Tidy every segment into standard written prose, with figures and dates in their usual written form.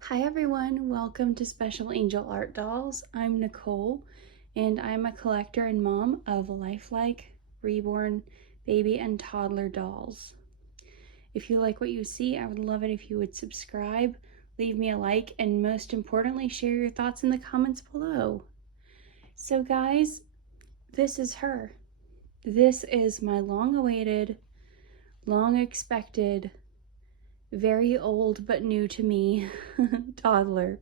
Hi everyone, welcome to Special Angel Art Dolls. I'm Nicole and I'm a collector and mom of lifelike, reborn, baby, and toddler dolls. If you like what you see, I would love it if you would subscribe, leave me a like, and most importantly, share your thoughts in the comments below. So guys, this is her. This is my long-awaited, long-expected, very old but new to me toddler.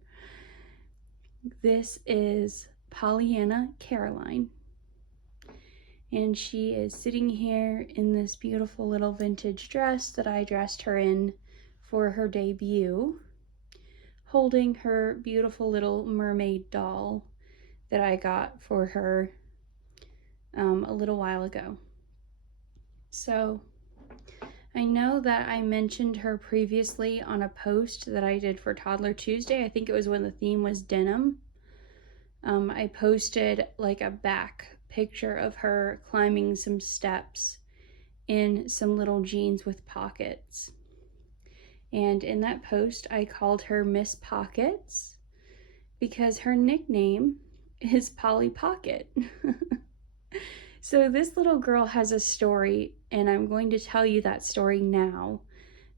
This is Pollyanna Caroline, and she is sitting here in this beautiful little vintage dress that I dressed her in for her debut, holding her beautiful little mermaid doll that I got for her a little while ago. So I know that I mentioned her previously on a post that I did for Toddler Tuesday. I think it was when the theme was denim. I posted like a back picture of her climbing some steps in some little jeans with pockets. And in that post, I called her Miss Pockets because her nickname is Polly Pocket. So this little girl has a story, and I'm going to tell you that story now.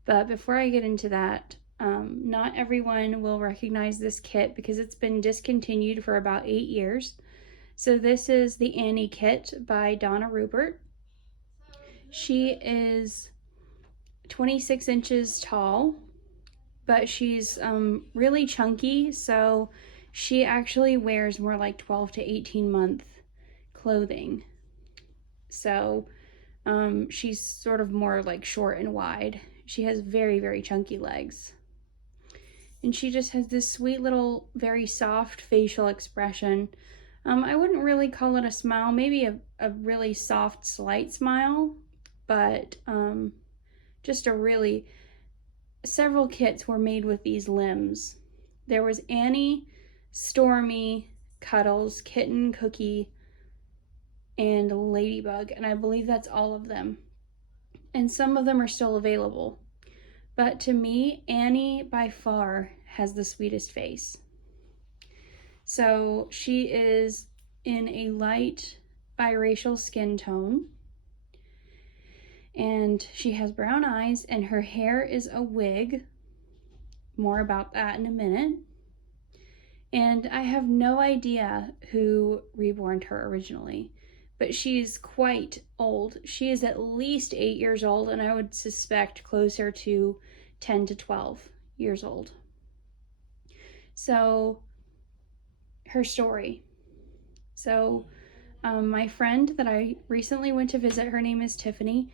But before I get into that, not everyone will recognize this kit because it's been discontinued for about 8 years. So this is the Annie kit by Donna Rupert. She is 26 inches tall, but she's really chunky, so she actually wears more like 12 to 18 month clothing. So she's sort of more like short and wide. She has very, very chunky legs. And she just has this sweet little, very soft facial expression. I wouldn't really call it a smile, maybe a really soft, slight smile, but just a really, several kits were made with these limbs. There was Annie, Stormy, Cuddles, Kitten, Cookie, and Ladybug, and I believe that's all of them. And some of them are still available. But to me, Annie by far has the sweetest face. So she is in a light biracial skin tone, and she has brown eyes, and her hair is a wig. More about that in a minute. And I have no idea who reborned her originally, but she's quite old. She is at least 8 years old, and I would suspect closer to 10 to 12 years old. So her story. So my friend that I recently went to visit, her name is Tiffany.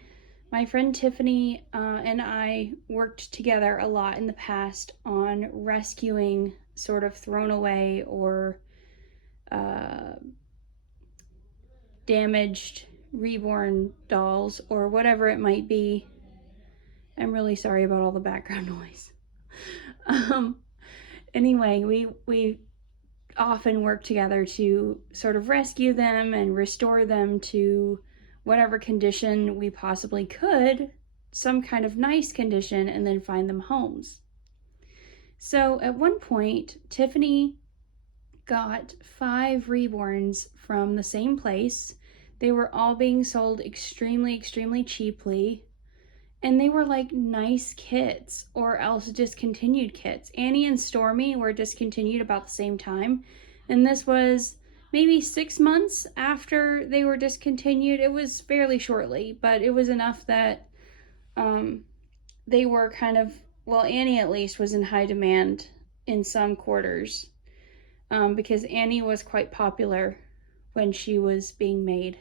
My friend Tiffany and I worked together a lot in the past on rescuing sort of thrown away or damaged reborn dolls or whatever it might be. I'm really sorry about all the background noise. Anyway, we often work together to sort of rescue them and restore them to whatever condition we possibly could, some kind of nice condition, and then find them homes. So at one point, Tiffany got 5 reborns from the same place. They were all being sold extremely, extremely cheaply. And they were like nice kits or else discontinued kits. Annie and Stormy were discontinued about the same time. And this was maybe 6 months after they were discontinued. It was fairly shortly, but it was enough that they were kind of, well, Annie at least was in high demand in some quarters because Annie was quite popular when she was being made.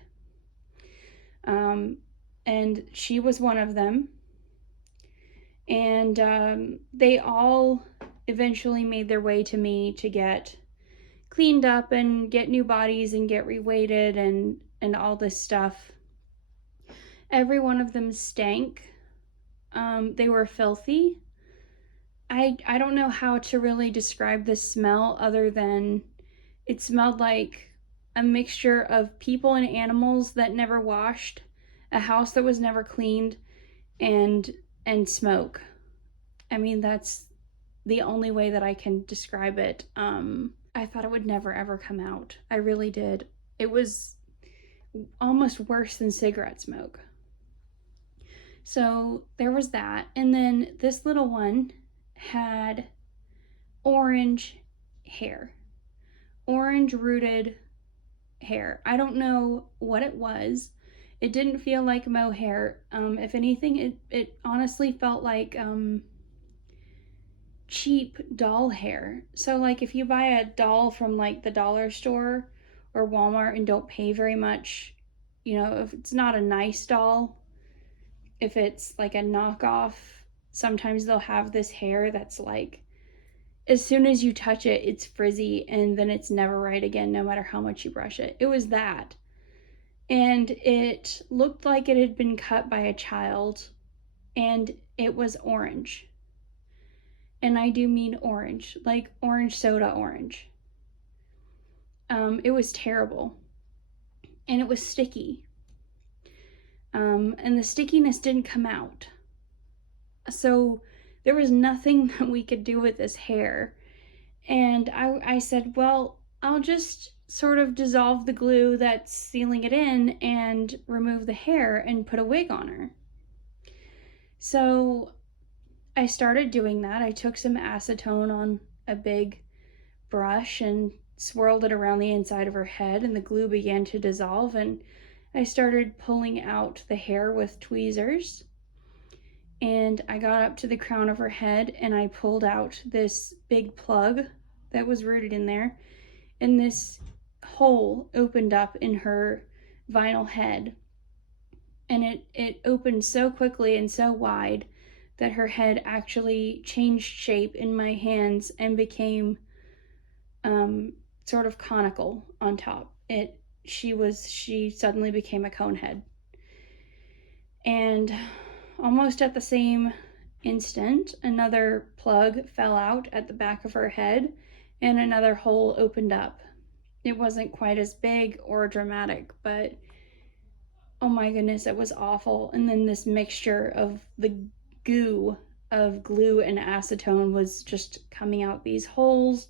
And she was one of them. And they all eventually made their way to me to get cleaned up and get new bodies and get reweighted and all this stuff. Every one of them stank. They were filthy. I don't know how to really describe the smell other than it smelled like a mixture of people and animals that never washed, a house that was never cleaned, and smoke. I mean, that's the only way that I can describe it. I thought it would never ever come out. I really did. It was almost worse than cigarette smoke. So there was that. And then this little one had orange hair, orange rooted hair. I don't know what it was. It didn't feel like mohair. If anything, it honestly felt like cheap doll hair. So like if you buy a doll from like the dollar store or Walmart and don't pay very much, you know, if it's not a nice doll, if it's like a knockoff, sometimes they'll have this hair that's like, as soon as you touch it, it's frizzy and then it's never right again, no matter how much you brush it. It was that. And it looked like it had been cut by a child, and it was orange. And I do mean orange, like orange soda orange. It was terrible. And it was sticky. And the stickiness didn't come out. So there was nothing that we could do with this hair. And I said, well, I'll just sort of dissolve the glue that's sealing it in and remove the hair and put a wig on her. So I started doing that. I took some acetone on a big brush and swirled it around the inside of her head, and the glue began to dissolve, and I started pulling out the hair with tweezers. And I got up to the crown of her head and I pulled out this big plug that was rooted in there, and this hole opened up in her vinyl head. And it opened so quickly and so wide that her head actually changed shape in my hands and became sort of conical on top. She suddenly became a cone head. And almost at the same instant, another plug fell out at the back of her head and another hole opened up. It wasn't quite as big or dramatic, but oh my goodness, it was awful. And then this mixture of the goo of glue and acetone was just coming out these holes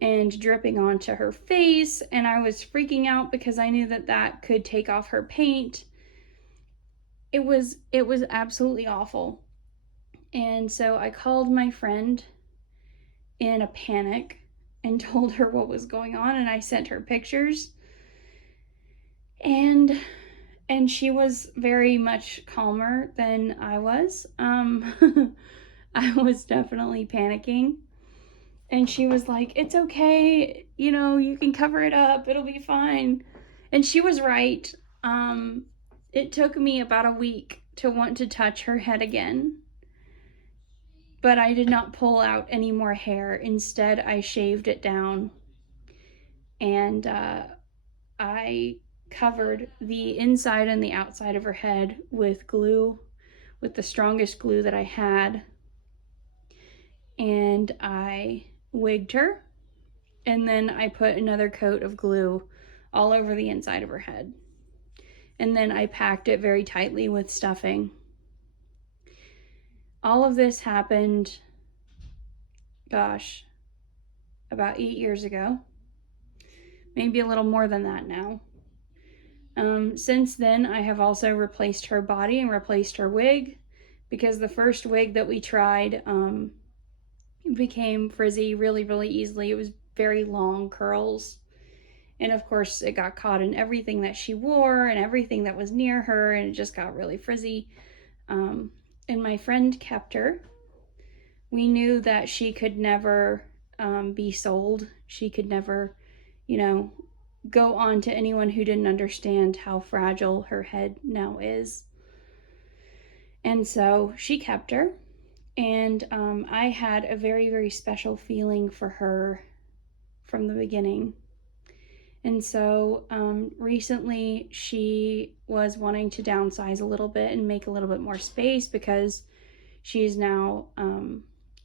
and dripping onto her face, and I was freaking out because I knew that could take off her paint. It was absolutely awful. And so I called my friend in a panic and told her what was going on, and I sent her pictures. And she was very much calmer than I was. I was definitely panicking. And she was like, it's okay, you know, you can cover it up, it'll be fine. And she was right. It took me about a week to want to touch her head again. But I did not pull out any more hair. Instead, I shaved it down. And I covered the inside and the outside of her head with glue, with the strongest glue that I had. And I wigged her, and then I put another coat of glue all over the inside of her head. And then I packed it very tightly with stuffing. All of this happened, gosh, about 8 years ago. Maybe a little more than that now. Since then, I have also replaced her body and replaced her wig, because the first wig that we tried became frizzy really, really easily. It was very long curls. And of course, it got caught in everything that she wore and everything that was near her, and it just got really frizzy. And my friend kept her. We knew that she could never be sold. She could never, you know, go on to anyone who didn't understand how fragile her head now is. And so she kept her. And I had a very, very special feeling for her from the beginning. And so recently she was wanting to downsize a little bit and make a little bit more space, because she's now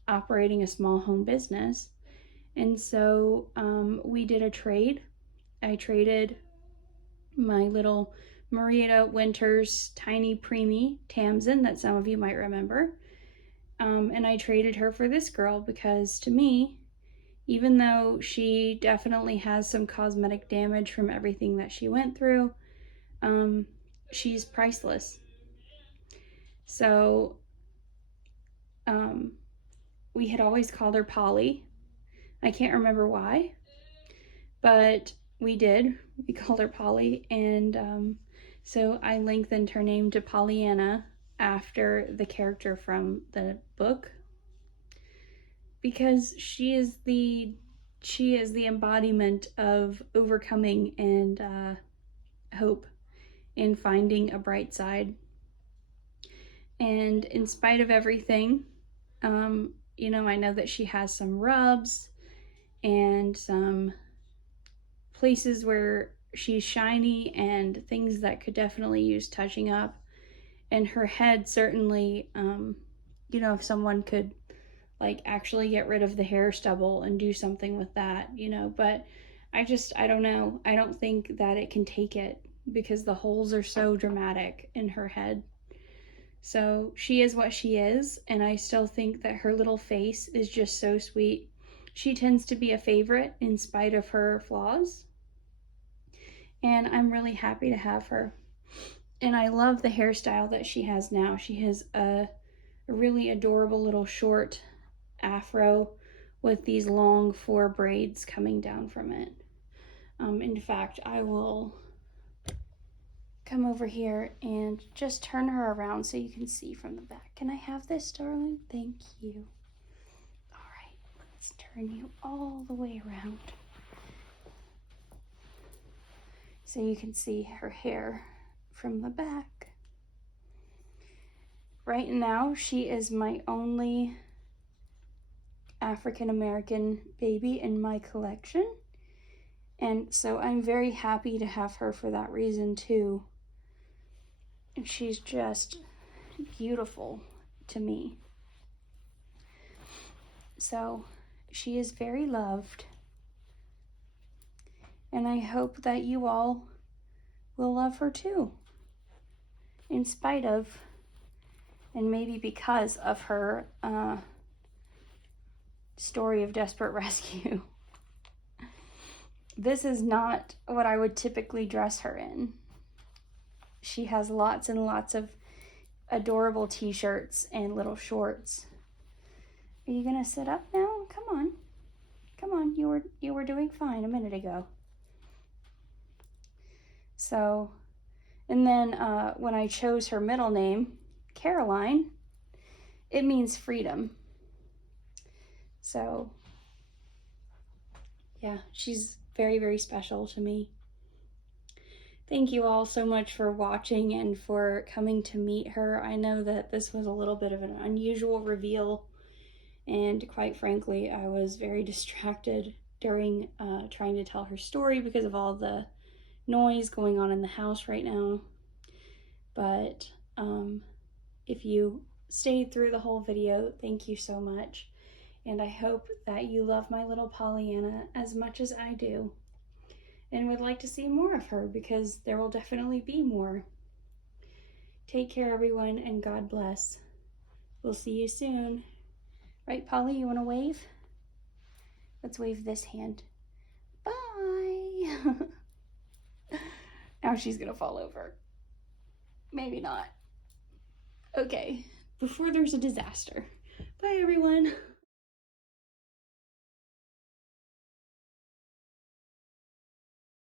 operating a small home business. And so we did a trade. I traded my little Marietta Winters tiny preemie Tamsin that some of you might remember. And I traded her for this girl because to me, even though she definitely has some cosmetic damage from everything that she went through, she's priceless. So we had always called her Polly. I can't remember why, but we did. We called her Polly, and so I lengthened her name to Pollyanna after the character from the book, because she is the embodiment of overcoming and hope and finding a bright side. And in spite of everything, you know, I know that she has some rubs and some places where she's shiny and things that could definitely use touching up. And her head certainly, you know, if someone could like actually get rid of the hair stubble and do something with that, you know, but I don't know. I don't think that it can take it because the holes are so dramatic in her head. So she is what she is, and I still think that her little face is just so sweet. She tends to be a favorite in spite of her flaws, and I'm really happy to have her. And I love the hairstyle that she has now. She has a really adorable little short afro with these long 4 braids coming down from it. In fact, I will come over here and just turn her around so you can see from the back. Can I have this, darling? Thank you. All right, let's turn you all the way around so you can see her hair from the back. Right now, she is my only African American baby in my collection, and so I'm very happy to have her for that reason too. And she's just beautiful to me. So she is very loved, and I hope that you all will love her too, in spite of, and maybe because of her story of desperate rescue. This is not what I would typically dress her in. She has lots and lots of adorable t-shirts and little shorts. Are you gonna sit up now? Come on. Come on, you were doing fine a minute ago. So, and then when I chose her middle name, Caroline, it means freedom. So, yeah, she's very, very special to me. Thank you all so much for watching and for coming to meet her. I know that this was a little bit of an unusual reveal, and quite frankly, I was very distracted during trying to tell her story because of all the noise going on in the house right now. But if you stayed through the whole video, thank you so much. And I hope that you love my little Pollyanna as much as I do, and would like to see more of her, because there will definitely be more. Take care, everyone, and God bless. We'll see you soon. Right, Polly, you want to wave? Let's wave this hand. Bye. Now she's gonna fall over. Maybe not. Okay, before there's a disaster. Bye, everyone.